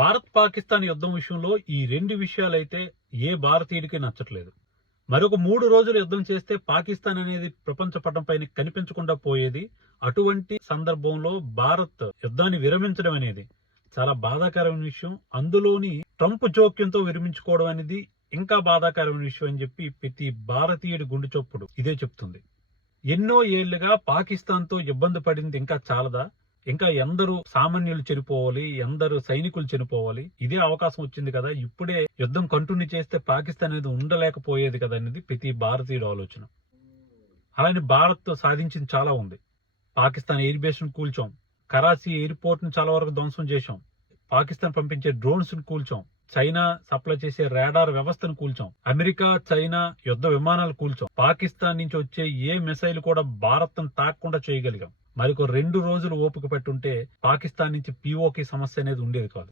భారత్ పాకిస్తాన్ యుద్ధం విషయంలో ఈ రెండు విషయాలైతే ఏ భారతీయుడికి నచ్చట్లేదు. మరొక 3 రోజులు యుద్ధం చేస్తే పాకిస్తాన్ అనేది ప్రపంచ పటంపైన కనిపించకుండా పోయేది. అటువంటి సందర్భంలో భారత్ యుద్ధాన్ని విరమించడం అనేది చాలా బాధాకరమైన విషయం. అందులోని ట్రంప్ జోక్యంతో విరమించుకోవడం అనేది ఇంకా బాధాకరమైన విషయం అని చెప్పి ప్రతి భారతీయుడి గుండె చప్పుడు ఇదే చెప్తుంది. ఎన్నో ఏళ్లుగా పాకిస్తాన్ తో ఇబ్బంది పడింది ఇంకా చాలదా? ఇంకా ఎందరు సామాన్యులు చనిపోవాలి, ఎందరు సైనికులు చనిపోవాలి? ఇదే అవకాశం వచ్చింది కదా, ఇప్పుడే యుద్ధం కంటిన్యూ చేస్తే పాకిస్తాన్ అనేది ఉండలేకపోయేది కదా అనేది ప్రతి భారతీయుడు ఆలోచన. అలానే భారత్ సాధించింది చాలా ఉంది. పాకిస్తాన్ ఎయిర్ బేస్ ను కూల్చాం, కరాచీ ఎయిర్పోర్ట్ ను చాలా వరకు ధ్వంసం చేశాం, పాకిస్తాన్ పంపించే డ్రోన్స్ ను కూల్చాం, చైనా సప్లై చేసే రాడార్ వ్యవస్థను కూల్చాం, అమెరికా చైనా యుద్ధ విమానాలు కూల్చాం, పాకిస్తాన్ నుంచి వచ్చే ఏ మిసైల్ కూడా భారత్ తాకకుండా చేయగలిగాం. మరికొక 2 రోజులు ఓపిక పెట్టుంటే పాకిస్తాన్ నుంచి POK సమస్య అనేది ఉండేది కాదు.